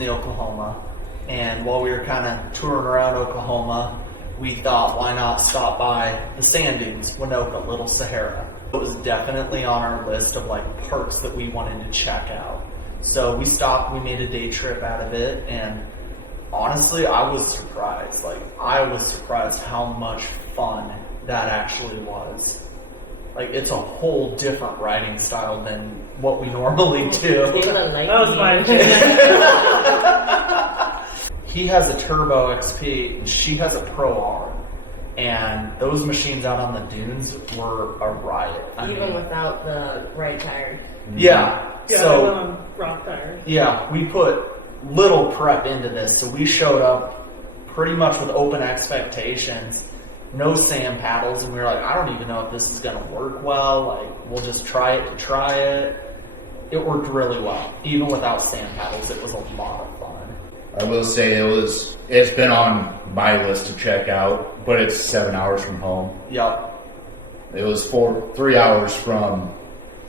Disney, Oklahoma, and while we were kind of touring around Oklahoma, we thought, why not stop by the sand dunes, Waynoka, Little Sahara. It was definitely on our list of like parks that we wanted to check out. So we stopped, we made a day trip out of it, and honestly, I was surprised. I was surprised how much fun that actually was. It's a whole different riding style than what we normally do. That was my He has a Turbo XP, and she has a Pro R. And those machines out on the dunes were a riot. Even without the right tires. Yeah. Yeah, So, they went on rock tires. yeah, we put little prep into this. So we showed up pretty much with open expectations. No sand paddles, and we were like, I don't even know if this is going to work well. We'll just try it to try it. It worked really well. Even without sand paddles, it was a lot of fun. I will say it's been on my list to check out, but it's 7 hours from home. Yep. It was 3 hours from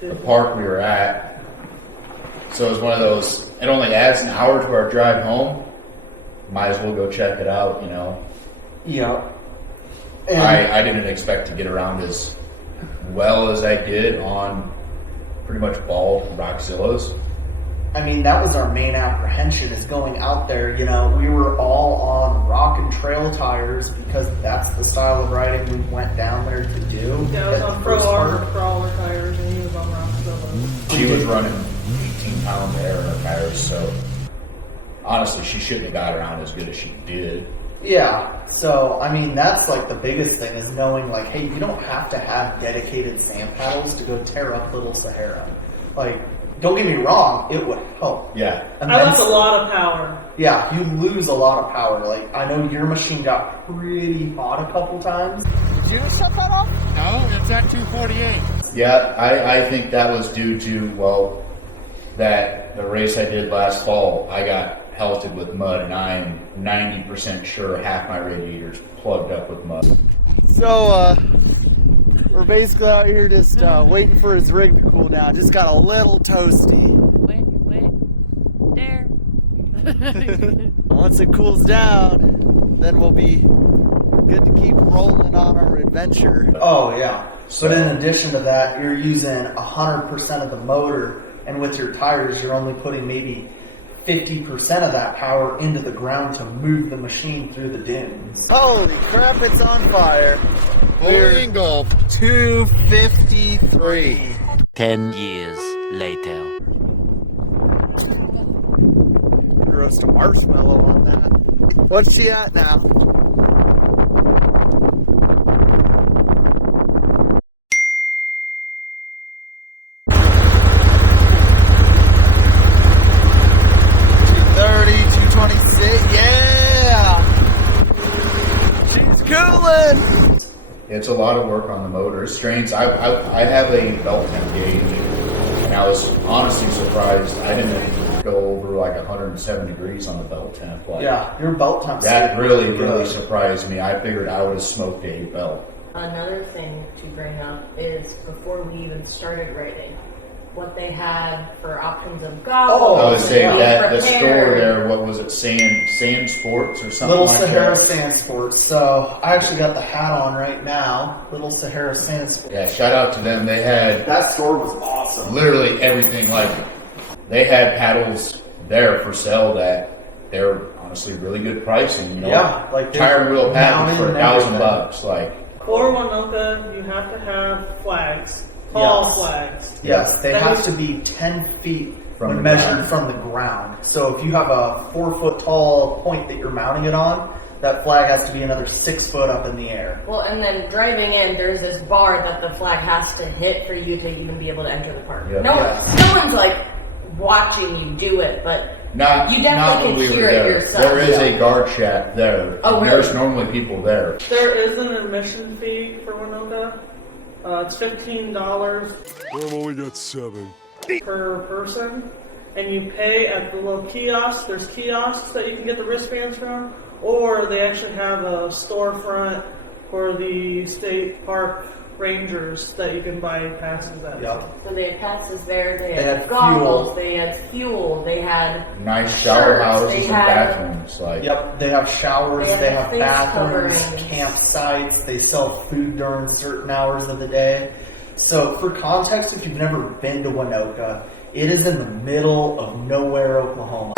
the park we were at. So it was one of those, it only adds an hour to our drive home. Might as well go check it out, you know. Yep. And I didn't expect to get around as well as I did on pretty much bald Rockzillas. I mean, that was our main apprehension, is going out there. We were all on rock and trail tires because that's the style of riding we went down there to do. Yeah, I was on Pro R crawler tires, and he was on Rockzilla. She was running 18-pound air in her tires, so honestly, she shouldn't have got around as good as she did. Yeah, so, I mean, that's the biggest thing, is knowing, hey, you don't have to have dedicated sand paddles to go tear up Little Sahara. Don't get me wrong, it would help. Yeah. I lost a lot of power. Yeah, you lose a lot of power. I know your machine got pretty hot a couple times. Did you shut that off? No, it's at 248. Yeah, I think that was due to, the race I did last fall, I got pelted with mud, and I am 90% sure half my radiator's plugged up with mud. So, we're basically out here just waiting for his rig to cool down. Just got a little toasty. Wait, there. Once it cools down, then we'll be good to keep rolling on our adventure. Oh, yeah. But in addition to that, you're using 100% of the motor, and with your tires, you're only putting maybe 50% of that power into the ground to move the machine through the dunes. Holy crap, it's on fire. Fully engulfed. 253. 10 years later. Roast a marshmallow on that. What's she at now? It's a lot of work on the motor. It strains. I have a belt temp gauge, and I was honestly surprised I didn't go over 107 degrees on the belt temp. Yeah, your belt temp. That really surprised me. I figured I would have smoked a belt. Another thing to bring up is before we even started riding, what they had for options of goggles. I was saying that the prepared. store there, what was it, SandSports or something Little like Sahara that? SandSports. So I actually got the hat on right now. Little Sahara SandSports. Yeah, shout out to them. They had That store was awesome. literally everything. They had paddles there for sale that they're honestly really good pricing. Yeah, tire and wheel paddles for mounted and $1,000. For Waynoka, you have to have flags. Tall Yes. flags. Yes, they That have was- to be 10 feet From when the measured ground. from the ground. So if you have a 4-foot tall point that you're mounting it on, that flag has to be another 6 foot up in the air. Well, and then driving in, there's this bar that the flag has to hit for you to even be able to enter the park. Yeah. No Yes. one's watching you do it, but Not, you not definitely when we can were hear it there. yourself. There is a guard shack there. Oh, and there's really? normally people there. There is an admission fee for Waynoka. It's $15 I've only got 7. per person, and you pay at the little kiosks. There's kiosks that you can get the wristbands from, or they actually have a storefront for the state park rangers that you can buy passes at. Yep. So they had passes there. They They had, had goggles. fuel. They had fuel. They had Nice shower shirts, houses they and had- bathrooms. Like, Yep, they have showers, They they have have face bathrooms, coverings. campsites, they sell food during certain hours of the day. So, for context, if you've never been to Waynoka, it is in the middle of nowhere, Oklahoma.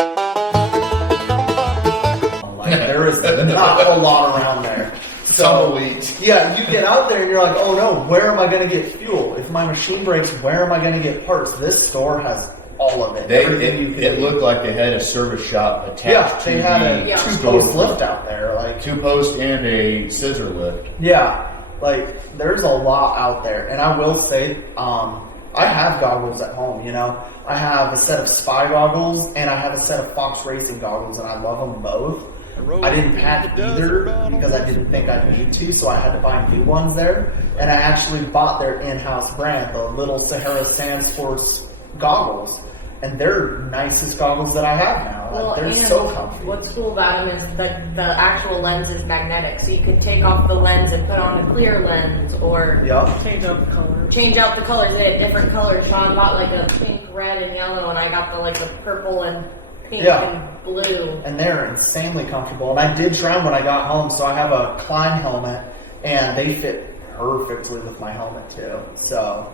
Like, there is not a lot around there. So, tumbleweeds. yeah, you get out there and you're like, oh no, where am I going to get fuel? If my machine breaks, where am I going to get parts? This store has all of it. Everything you can It need. looked like they had a service shop attached Yeah, to they had the a store. two-post lift out there. Like, 2-post and a scissor lift. yeah, like there's a lot out there, and I will say, I have goggles at home. You know, I have a set of Spy goggles and I have a set of Fox Racing goggles, and I love them both. I didn't pack either because I didn't think I'd need to, so I had to buy new ones there. And I actually bought their in-house brand, the Little Sahara SandSports goggles, and they're nicest goggles that I have now. Well, Like, they're and so comfy. what's cool about them is that the actual lens is magnetic, so you can take off the lens and put on a clear lens, or Yep. Change out the color. change out the colors. They had different colors. Sean got like a pink, red, and yellow, and I got the purple and pink Yeah. and blue. And they're insanely comfortable. And I did try them when I got home, so I have a Klein helmet, and they fit perfectly with my helmet too. So,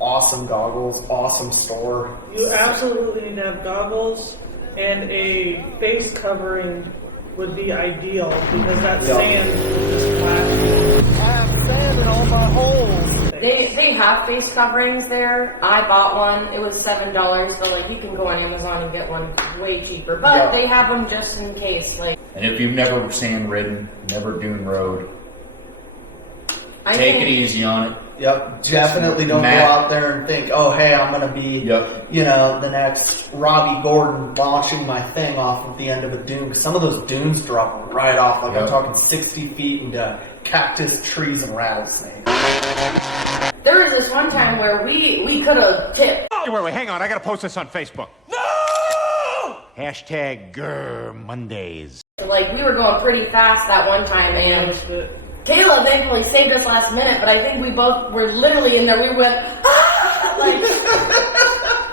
awesome goggles, awesome store. You absolutely need to have goggles, and a face covering would be ideal because that Yeah. sand will just splash. I have sand in all my holes. They have face coverings there. I bought one. It was $7, but like you can go on Amazon and get one way cheaper. But Yeah. they have them just in case. Like And if you've never sand ridden, never dune road, I take think it easy on it. Yep, definitely don't Matt. go out there and think, oh, hey, I'm going to be, Yep. you know, the next Robbie Gordon launching my thing off at the end of a dune. 'Cause some of those dunes drop right off. Like, I'm Yep. talking 60 feet into cactus, trees, and rattlesnakes. there was this one time where we could have tipped. Wait, hang on. I gotta post this on Facebook. No! Hashtag Grr Mondays. Like we were going pretty fast that one time, and Kayla thankfully saved us last minute. But I think we both were literally in there. We went ah! like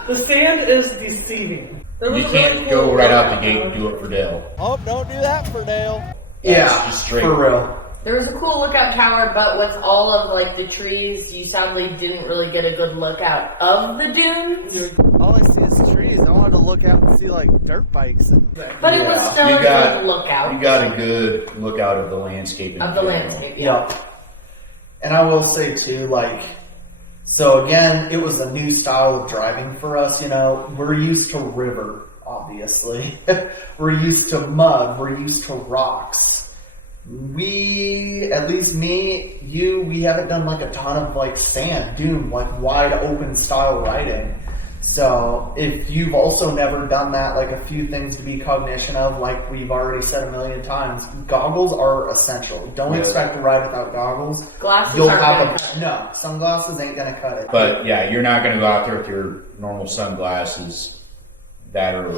The sand is deceiving. There was You a really can't cool go right out the one. gate and do it for Dale. Oh, don't do that for Dale. Yeah, just straight. for real. there was a cool lookout tower, but with all of like the trees, you sadly didn't really get a good lookout of the dunes. All I see is trees. I wanted to look out and see like dirt bikes. But it was Yeah. still You a got- good lookout You got a good lookout of the landscape. in of the general. landscape. Yeah. Yep. And I will say too, like, so again, it was a new style of driving for us. You know, we're used to river, obviously. We're used to mud. We're used to rocks. We, at least me, you, we haven't done like a ton of like sand, dune, like wide open style riding. So if you've also never done that, like a few things to be cognition of, like we've already said a million times, goggles are essential. Don't Yeah. expect to ride without goggles. Glasses You'll aren't have gonna a cut it. no. Sunglasses ain't gonna cut it. But yeah, you're not going to go out there with your normal sunglasses that are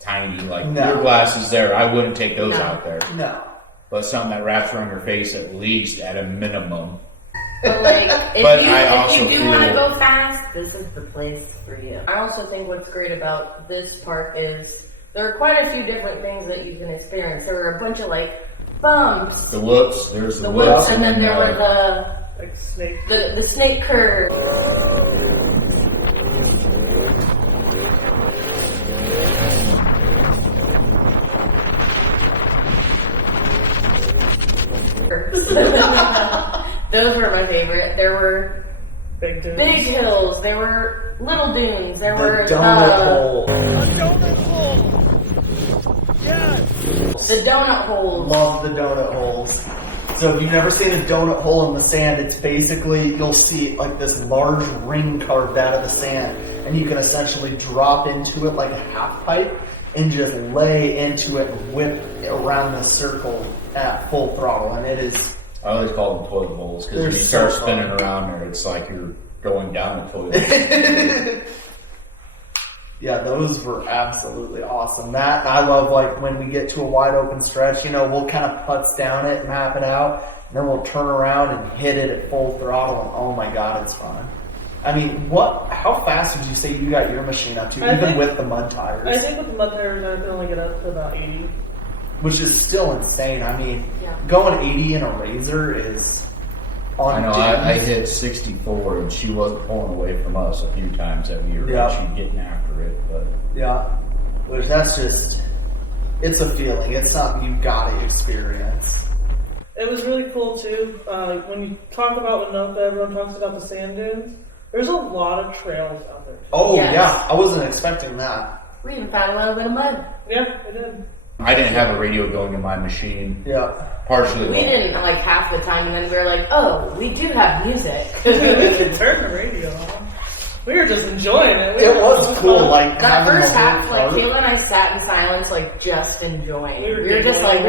tiny. Like No. your glasses there, I wouldn't take those No. out there. No. But something that wraps around your face at least at a minimum. But like, But if I also you do want to feel- go fast, this is the place for you. I also think what's great about this park is there are quite a few different things that you can experience. There were a bunch of like bumps, The whoops, there's the whoops, whoops, and then there were Like snake. the snake curve. Those were my favorite. There were Big dunes. big hills. There were little dunes. There were The donut hole. the donut holes. Love the donut holes. So if you've never seen a donut hole in the sand, it's basically, you'll see like this large ring carved out of the sand, and you can essentially drop into it like a half pipe and just lay into it and whip around the circle at full throttle, and it is I always call them toilet bowls because They're when you start so spinning fun. around there, it's like you're going down a toilet. Yeah, those were absolutely awesome. That, I love, like, when we get to a wide open stretch, you know, we'll kind of putz down it, map it out, and then we'll turn around and hit it at full throttle, and oh my god, it's fun. I mean, how fast did you say you got your machine up to, even with the mud tires? I think with the mud tires, I can only get up to about 80. Which is still insane. I mean, going 80 in a Razor is on I know, I hit 64, and she wasn't pulling away from us a few times that we were actually getting after it. But yeah, which that's just, it's a feeling. It's something you've got to experience. It was really cool too. When you talk about Waynoka, everyone talks about the sand dunes. There's a lot of trails out there. Oh yeah, I wasn't expecting that. We even found a little bit of mud. Yeah, I did. I didn't have a radio going in my machine. Yeah. Partially. We didn't like half the time, and then we were like, "Oh, we do have music." We could turn the radio on. We were just enjoying it. It was cool. Like that having first the whole half, like cart. Kayla and I sat in silence, like just enjoying. We were just like.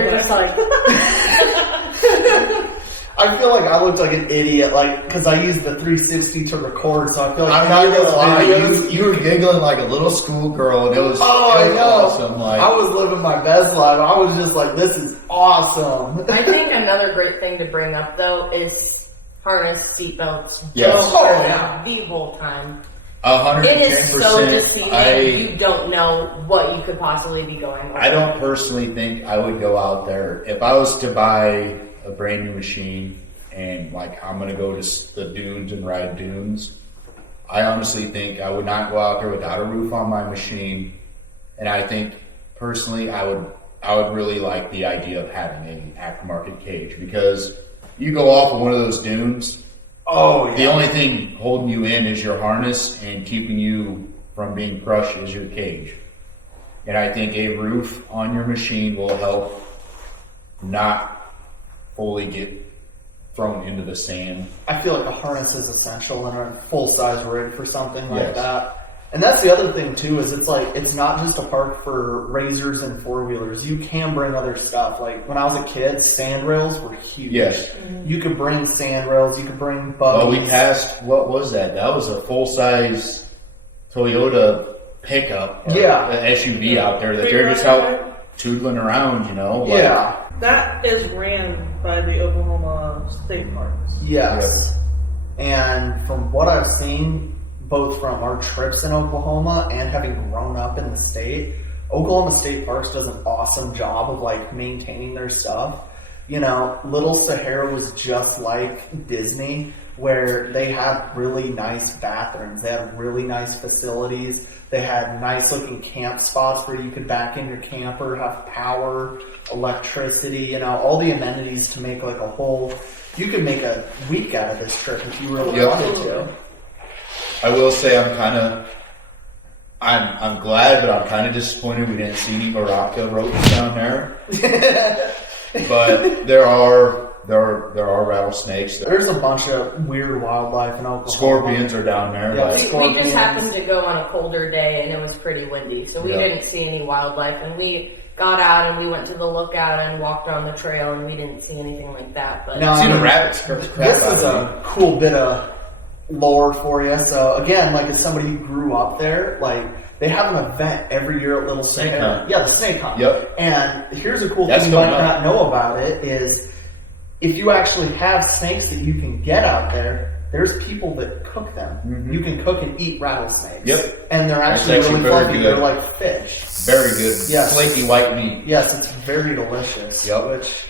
I feel like I looked like an idiot, like, because I used the 360 to record, so I feel like I'm not gonna lie, videos, you were giggling like a little schoolgirl, and it was, I know. awesome. Like, I was living my best life. I was just like, this is awesome. I think another great thing to bring up though is harness seatbelts. Yes. Don't Oh, wear yeah. them the whole time. 110%. It is so deceiving. I You don't know what you could possibly be going over. I don't personally think I would go out there if I was to buy a brand new machine and like I'm gonna go to the dunes and ride dunes. I honestly think I would not go out there without a roof on my machine, and I think personally I would really like the idea of having an aftermarket cage, because you go off of one of those dunes. Oh, yeah. The only thing holding you in is your harness, and keeping you from being crushed is your cage. And I think a roof on your machine will help not fully get thrown into the sand. I feel like a harness is essential in a full-size rig for something like Yes. that. And that's the other thing, too, is it's like, it's not just a park for razors and four-wheelers. You can bring other stuff. Like, when I was a kid, sand rails were huge. Yes. You could bring sand rails, you could bring Oh, buggies. we passed, what was that? That was a full-size Toyota pickup, or Yeah. an SUV out there that they're just out tootling around, you know? Like, Yeah. That is ran by the Oklahoma State Parks. Yes. And from what I've seen, both from our trips in Oklahoma and having grown up in the state, Oklahoma State Parks does an awesome job of like maintaining their stuff. You know, Little Sahara was just like Disney, where they had really nice bathrooms. They had really nice facilities. They had nice looking camp spots where you could back in your camper, have power, electricity, you know, all the amenities to make like a whole, you could make a week out of this trip if you really wanted to. I will say I'm glad, but I'm kind of disappointed we didn't see any Baraka ropes down there. But there are rattlesnakes. There's a bunch of weird wildlife in Oklahoma. Scorpions are down there. Yeah. Like, We just happened to go on a colder day, and it was pretty windy, so we Yeah. didn't see any wildlife. And we got out and we went to the lookout and walked on the trail, and we didn't see anything like that. But No, seen I a mean, rabbit scare the crap this out is of me. a cool bit of lore for you. So again, like as somebody who grew up there, like they have an event every year at Little Snake Sahara. hunt. Yeah, the snake hunt. Yep. And here's a cool That's thing you might coming up. not know about it is if you actually have snakes that you can get out there, there's people that cook them. Mhm. You can cook and eat rattlesnakes. Yep. And they're It's actually actually really very funky. good. They're like fish. Very good. Yes. Flaky white meat. Yes, it's very delicious. Yep. Which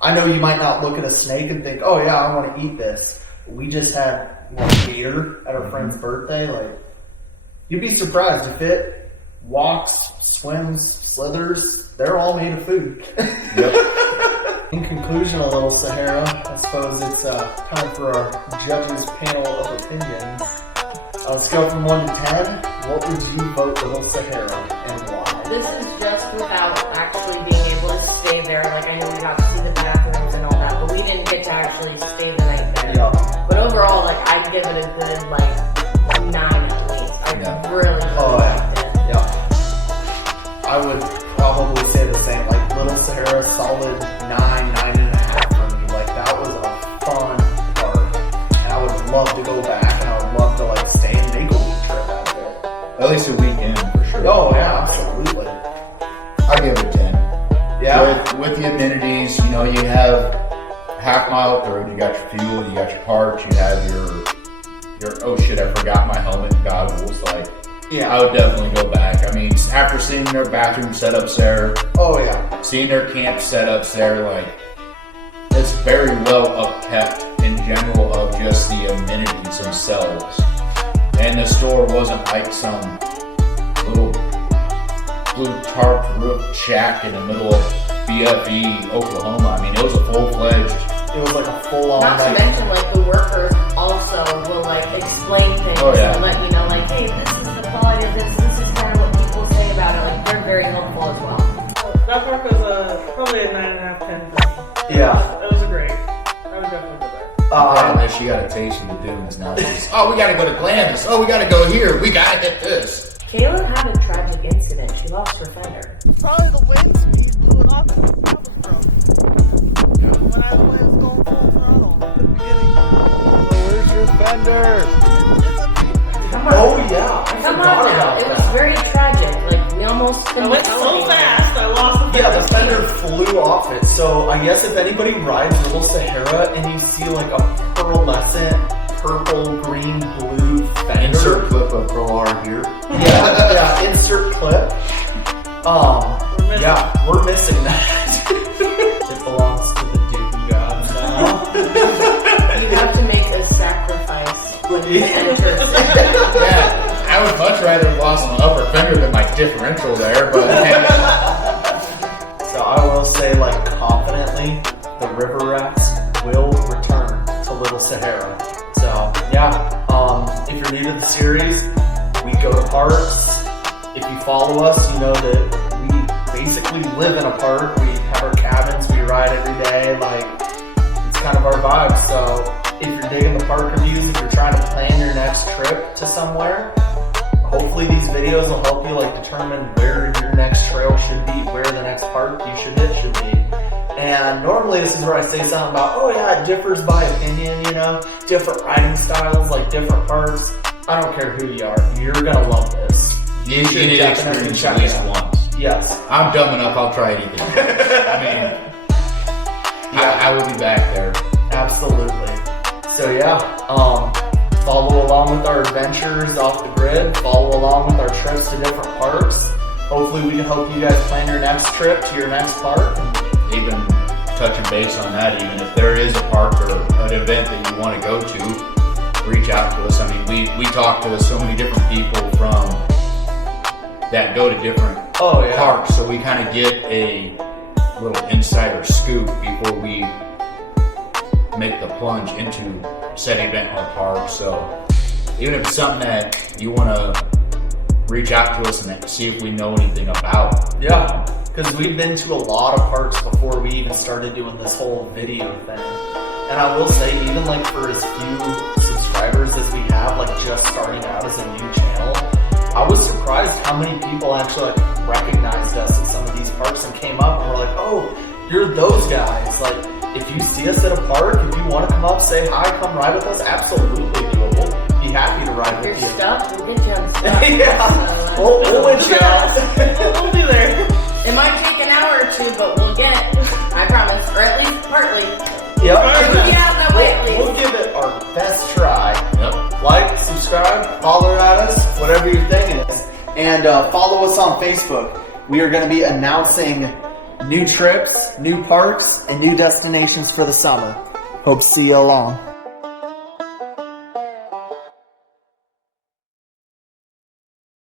I know you might not look at a snake and think, "Oh yeah, I want to eat this." We just had one deer at our friend's birthday. Like, you'd be surprised if it walks, swims, slithers. They're all made of food. Yep. In conclusion, a Little Sahara, I suppose it's time for our judges' panel of opinions. On a scale from 1 to 10, what would you vote Little Sahara and why? this is just without actually being able to stay there. Like, I know we got to see the bathrooms and all that, but we didn't get to actually stay the night there. Yeah. But overall, like, I'd give it a good, like, 9 at least. I really liked it. Yeah. I would probably say the same. Like Little Sahara, solid 9, 9.5 for me. Like that was a fun park, and I would love to go back, and I would love to like stay and make a week trip out there. At least a weekend for sure. Oh yeah, absolutely. I give it a 10. Yeah. With the amenities, you know, you have half mile up the road, you got your fuel, you got your parts, you have your oh shit, I forgot my helmet and goggles. Like, Yeah. I would definitely go back. I mean, after seeing their bathroom setups there, Oh yeah. seeing their camp setups there, like, it's very well upkept in general of just the amenities themselves. And the store wasn't like some little blue tarp roof shack in the middle of BFE, Oklahoma. I mean, it was a full-fledged. It was like a full-on. Not to mention, like, the workers also will, like, explain things Oh, yeah. and let you know, like, hey, this is the quality of this is kind of what people say about it. Like, they're very helpful as well. That park was probably a 9.5, 10 for me. Yeah. It was great. I would definitely go back. Unless you got a taste of the dunes now. Oh, we gotta go to Glamis. Oh, we gotta go here. We gotta hit this. Kayla had a tragic incident. She lost her fender. Probably the wind speed doing opposite from. When I was going full throttle at the beginning. Oh, where's your fender? Come on. Oh yeah. I Come forgot on now. about It that. was very tragic. Like, we almost I couldn't went tell so anyone. fast, I lost the Yeah, the fender flew off it. So I guess if anybody rides Little Sahara and you see like a pearlescent purple, green, blue fender. Insert clip of Pro R here. Yeah, insert clip. Yeah, we're missing that. It belongs to the Dune God now. You have to make a sacrifice when you enter. Yeah, I would much rather have lost my upper fender than my differential there, but So I will say, like, confidently, the river rats will return to Little Sahara. So yeah, if you're new to the series, we go to parks. If you follow us, you know that we basically live in a park. We have our cabins, we ride every day. Like, it's kind of our vibe. So if you're digging the park reviews, if you're trying to plan your next trip to somewhere, hopefully these videos will help you like determine where your next trail should be, where the next park you should hit should be. And normally this is where I say something about, oh yeah, it differs by opinion, you know, different riding styles, like different parks. I don't care who you are, you're gonna love this. you should need to definitely experience check at least it out. once. Yes. I'm dumb enough, I'll try anything. I mean, I will be back there. Absolutely. So yeah, follow along with our adventures off the grid, follow along with our trips to different parks. Hopefully we can help you guys plan your next trip to your next park. Even touching base on that, even if there is a park or an event that you want to go to, reach out to us. I mean, we talk to so many different people from that go to different Oh yeah. parks, so we kind of get a little insider scoop before we make the plunge into said event or park. So even if it's something that you want to reach out to us and see if we know anything about. Yeah, because we've been to a lot of parks before we even started doing this whole video thing. And I will say, even like for as few subscribers as we have, like just starting out as a new channel, I was surprised how many people actually like recognized us at some of these parks and came up and were like, oh, you're those guys. Like, if you see us at a park, if you want to come up, say hi, come ride with us, absolutely doable. Be happy to ride If you're with you. stuck, we'll get you unstuck. Yeah, we'll let you out. We'll be there. It might take an hour or two, but we'll get it. I promise. Or at least partly. Yep. We'll get out that way at least. We'll give it our best try. Yep. Like, subscribe, holler at us, whatever your thing is. And follow us on Facebook. We are going to be announcing new trips, new parks, and new destinations for the summer. Hope to see you along.